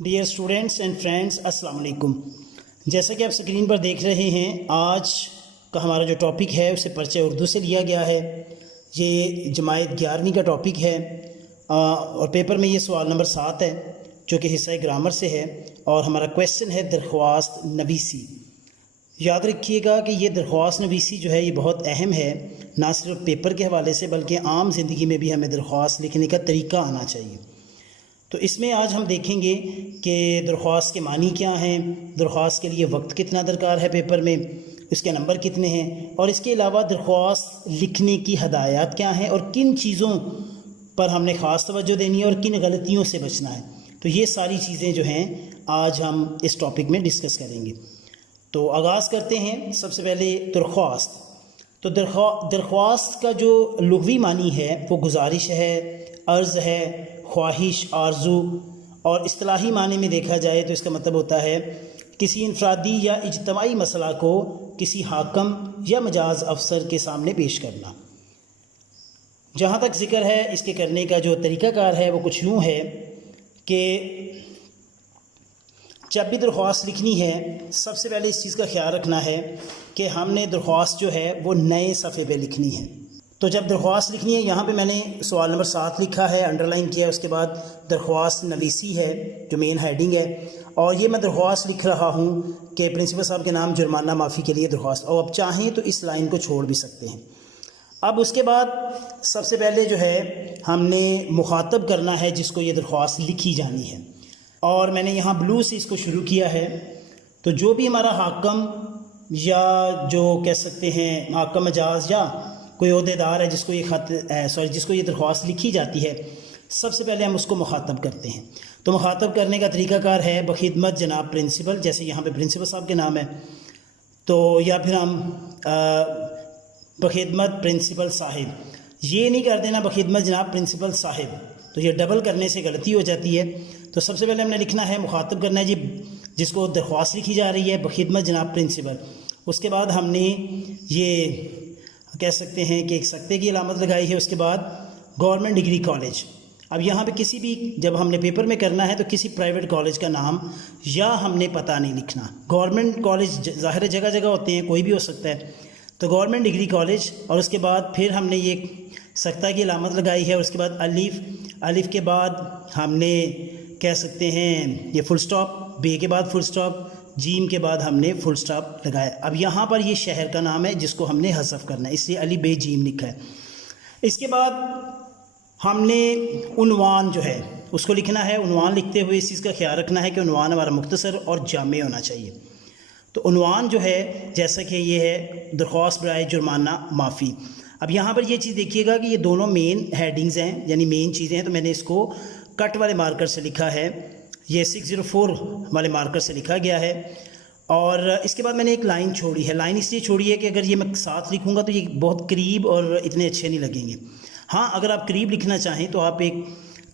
Dear students and friends, अस्सलाम वालेकुम। जैसा कि आप स्क्रीन पर देख रहे हैं, आज का हमारा जो टॉपिक है उसे परिचय उर्दू से लिया गया है। ये जमायत 11वीं का टॉपिक है और पेपर में ये सवाल नंबर 7 है जो कि हिस्सा ग्रामर से है और हमारा क्वेश्चन है दरख्वास्त नवीसी। याद रखिएगा कि ये दरख्वास्त नवीसी जो है ये बहुत अहम है, ना सिर्फ पेपर के हवाले से बल्कि आम ज़िंदगी में भी हमें दरख्वास्त लिखने का तरीका आना चाहिए। तो इसमें आज हम देखेंगे कि दरख्वास्त के मानी क्या हैं, दरख्वास्त के लिए वक्त कितना दरकार है पेपर में, इसके नंबर कितने हैं और इसके अलावा दरख्वास्त लिखने की हदायत क्या हैं और किन चीज़ों पर हमने ख़ास तवज्जो देनी है और किन गलतियों से बचना है। तो ये सारी चीज़ें जो हैं आज हम इस टॉपिक में डिस्कस करेंगे। तो आगाज़ करते हैं। सबसे पहले दरख्वास्त। तो दरख्वास्त का जो लुग़वी मानी है वो गुजारिश है, अर्ज़ है, ख्वाहिश, आरजू। और इस्तिलाही माने में देखा जाए तो इसका मतलब होता है किसी इनफरादी या इज्तमाई मसला को किसी हाकम या मजाज अफसर के सामने पेश करना। जहाँ तक ज़िक्र है इसके करने का जो तरीक़ाकार है वो कुछ यूँ है कि जब भी दरख्वास्त लिखनी है सबसे पहले इस चीज़ का ख्याल रखना है कि हमने दरख्वास्त जो है वो नए सफ़े पे लिखनी है। तो जब दरख्वास्त लिखनी है, यहाँ पे मैंने सवाल नंबर 7 लिखा है, अंडरलाइन किया है। उसके बाद दरख्वास्त नवीसी है जो मेन हेडिंग है और ये मैं दरख्वास्त लिख रहा हूँ कि प्रिंसिपल साहब के नाम जुर्माना माफ़ी के लिए दरख्वास्त। और अब चाहें तो इस लाइन को छोड़ भी सकते हैं। अब उसके बाद सबसे पहले जो है हमने मुखातब करना है जिसको ये दरख्वास्त लिखी जानी है और मैंने यहाँ ब्लू से इसको शुरू किया है। तो जो भी हमारा हाकम या जो कह सकते हैं हाकम मजाज या कोई ओहदेदार है जिसको ये दरख्वास्त लिखी जाती है, सबसे पहले हम उसको मुखातब करते हैं। तो मुखातब करने का तरीक़ाकार है बखिदमत जनाब प्रिंसिपल, जैसे यहाँ पे प्रिंसिपल साहब के नाम है तो, या फिर हम बखिदमत प्रिंसिपल साहिब। ये नहीं कर देना बखिदमत जनाब प्रिंसिपल साहिब, तो ये डबल करने से गलती हो जाती है। तो सबसे पहले हमने लिखना है, मुखातब करना है जी जिसको दरख्वास्त लिखी जा रही है, बखिदमत जनाब प्रिंसिपल। उसके बाद हमने ये कह सकते हैं कि एक सख्ते की अलामत लगाई है। उसके बाद गवर्नमेंट डिग्री कॉलेज। अब यहाँ पे किसी भी जब हमने पेपर में करना है तो किसी प्राइवेट कॉलेज का नाम या हमने पता नहीं लिखना। गवर्नमेंट कॉलेज ज़ाहिर जगह जगह होते हैं, कोई भी हो सकता है, तो गवर्नमेंट डिग्री कॉलेज। और उसके बाद फिर हमने ये सख्ता की अलामत लगाई है। और उसके बाद अलिफ के बाद हमने कह सकते हैं ये फुल स्टॉप, बे के बाद फुल स्टॉप, जीम के बाद हमने फुल स्टॉप लगाया। अब यहाँ पर ये शहर का नाम है जिसको हमने हज़फ करना है, इसलिए अली बे जीम लिखा है। इसके बाद हमने उन्वान जो है उसको लिखना है। उन्वान लिखते हुए इस चीज़ का ख्याल रखना है कि उन्वान हमारा मुख्तसर और जामे होना चाहिए। तो उन्वान जो है जैसा कि ये है दरख्वास्त बराए जुर्माना माफ़ी। अब यहाँ पर ये चीज़ देखिएगा कि ये दोनों मेन हेडिंग्स हैं, यानी मेन चीज़ें हैं। तो मैंने इसको कट वाले मार्कर से लिखा है, ये 604 वाले मार्कर से लिखा गया है। और इसके बाद मैंने एक लाइन छोड़ी है। लाइन इसलिए छोड़ी है कि अगर ये मैं साथ लिखूंगा तो ये बहुत करीब और इतने अच्छे नहीं लगेंगे। हाँ, अगर आप करीब लिखना चाहें तो आप एक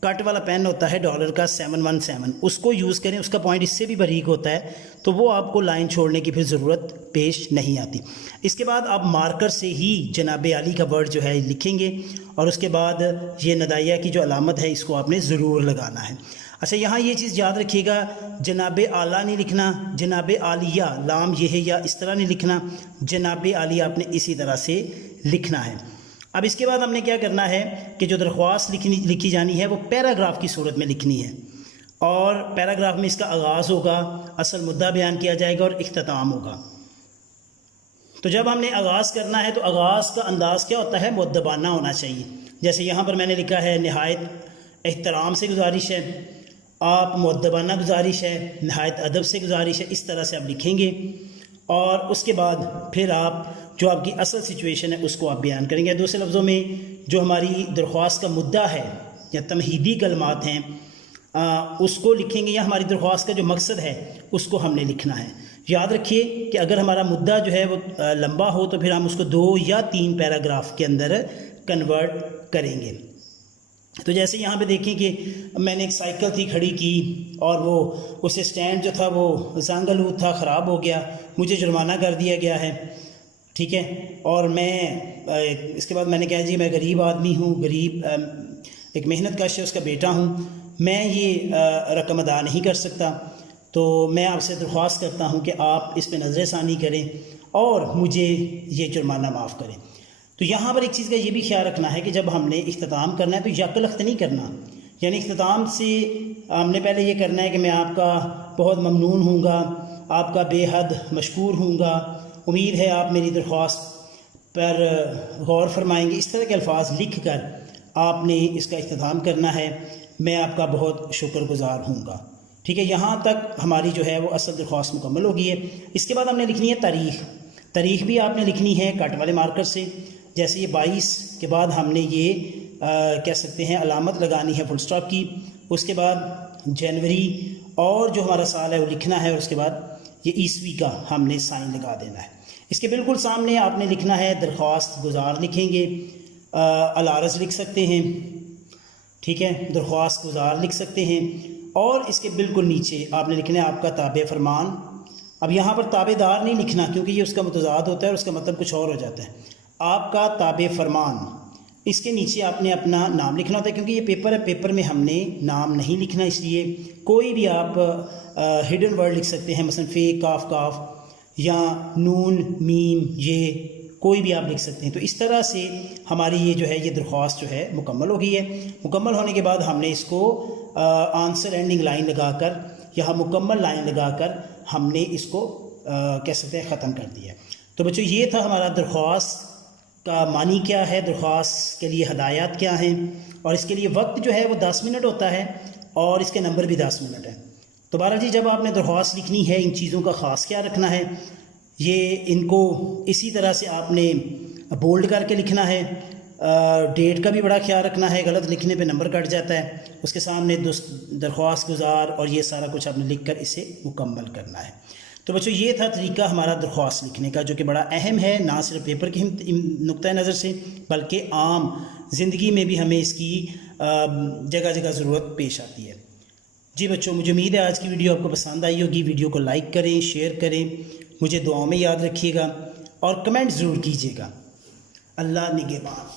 कट वाला पेन होता है डॉलर का 717, उसको यूज़ करें। उसका पॉइंट इससे भी बारीक होता है, तो वो आपको लाइन छोड़ने की फिर ज़रूरत पेश नहीं आती। इसके बाद आप मार्कर से ही जनाब आली का वर्ड जो है लिखेंगे और उसके बाद ये नदाइया की जो अलामत है इसको आपने ज़रूर लगाना है। अच्छा, यहाँ ये चीज़ याद रखिएगा, जनाब आला नहीं लिखना, जनाब आलिया, लाम ये है या इस तरह नहीं लिखना, जनाब आलिया आपने इसी तरह से लिखना है। अब इसके बाद हमने क्या करना है कि जो दरख्वास्त लिखी जानी है वो पैराग्राफ की सूरत में लिखनी है और पैराग्राफ में इसका आगाज़ होगा, असल मुद्दा बयान किया जाएगा और इख्तिताम होगा। तो जब हमने आगाज़ करना है तो आगाज़ का अंदाज़ क्या होता है, मुअद्दबाना होना चाहिए। जैसे यहाँ पर मैंने लिखा है नहायत एहतराम से गुजारिश है, आप मुअद्दबाना गुजारिश है, नहायत अदब से गुजारिश है, इस तरह से आप लिखेंगे। और उसके बाद फिर आप जो आपकी असल सिचुएशन है उसको आप बयान करेंगे। दूसरे लफ्ज़ों में जो हमारी दरख्वास्त का मुद्दा है या तमहीदी कलमात हैं उसको लिखेंगे, या हमारी दरख्वास्त का जो मकसद है उसको हमने लिखना है। याद रखिए कि अगर हमारा मुद्दा जो है वो लंबा हो तो फिर हम उसको 2 या 3 पैराग्राफ के अंदर कन्वर्ट करेंगे। तो जैसे यहाँ पे देखें कि मैंने एक साइकिल थी खड़ी की और वो उसे स्टैंड जो था वो ज़ांगलूद था, ख़राब हो गया, मुझे जुर्माना कर दिया गया है, ठीक है। और मैं इसके बाद मैंने कहा जी मैं गरीब आदमी हूँ, गरीब एक मेहनत कश है उसका बेटा हूँ, मैं ये रकम अदा नहीं कर सकता, तो मैं आपसे दरख्वास्त करता हूँ कि आप इस पर नज़रसानी करें और मुझे ये जुर्माना माफ़ करें। तो यहाँ पर एक चीज़ का ये भी ख्याल रखना है कि जब हमने इख्तिताम करना है तो यकलख्त नहीं करना, यानी इख्तिताम से हमने पहले ये करना है कि मैं आपका बहुत ममनून हूँगा, आपका बेहद मशकूर हूँगा, उम्मीद है आप मेरी दरख्वास्त पर गौर फरमाएंगे, इस तरह के अल्फाज लिख कर आपने इसका इख्तिताम करना है। मैं आपका बहुत शुक्रगुज़ार हूँगा। ठीक है, यहाँ तक हमारी जो है वो असल दरख्वास्त मुकम्मल हो गई है। इसके बाद हमने लिखनी है तारीख़ भी आपने लिखनी है कट वाले मार्कर से। जैसे ये 22 के बाद हमने ये कह सकते हैं अलामत लगानी है फुल स्टॉप की, उसके बाद जनवरी और जो हमारा साल है वो लिखना है, और उसके बाद ये ईस्वी का हमने साइन लगा देना है। इसके बिल्कुल सामने आपने लिखना है दरख्वास्त गुजार लिखेंगे, अलारज लिख सकते हैं, ठीक है, दरख्वास्त गुजार लिख सकते हैं, और इसके बिल्कुल नीचे आपने लिखना है आपका ताबे फरमान। अब यहाँ पर ताबेदार नहीं लिखना क्योंकि ये उसका मुतज़ाद होता है और उसका मतलब कुछ और हो जाता है। आपका ताबे फरमान, इसके नीचे आपने अपना नाम लिखना होता है क्योंकि ये पेपर है, पेपर में हमने नाम नहीं लिखना, इसलिए कोई भी आप हिडन वर्ड लिख सकते हैं, मसलन फे काफ काफ या नून मीम, ये कोई भी आप लिख सकते हैं। तो इस तरह से हमारी ये जो है ये दरख्वास्त जो है मुकम्मल हो गई है। मुकम्मल होने के बाद हमने इसको आंसर एंडिंग लाइन लगाकर, यहाँ मुकम्मल लाइन लगाकर हमने इसको कह सकते हैं ख़त्म कर दिया। तो बच्चों ये था हमारा दरख्वास्त का मानी क्या है, दरख्वास्त के लिए हदायत क्या हैं, और इसके लिए वक्त जो है वो 10 मिनट होता है और इसके नंबर भी 10 मिनट है। तो बहरहाल जी जब आपने दरख्वास्त लिखनी है इन चीज़ों का ख़ास क्या रखना है, ये इनको इसी तरह से आपने बोल्ड करके लिखना है, डेट का भी बड़ा ख्याल रखना है, गलत लिखने पे नंबर कट जाता है, उसके सामने दरख्वास्त गुजार और ये सारा कुछ आपने लिख कर इसे मुकम्मल करना है। तो बच्चों ये था तरीका हमारा दरख्वास्त लिखने का, जो कि बड़ा अहम है, ना सिर्फ पेपर की नुक्ता नज़र से बल्कि आम ज़िंदगी में भी हमें इसकी जगह जगह ज़रूरत पेश आती है। जी बच्चों, मुझे उम्मीद है आज की वीडियो आपको पसंद आई होगी। वीडियो को लाइक करें, शेयर करें, मुझे दुआओं में याद रखिएगा और कमेंट ज़रूर कीजिएगा। अल्लाह निगहबान।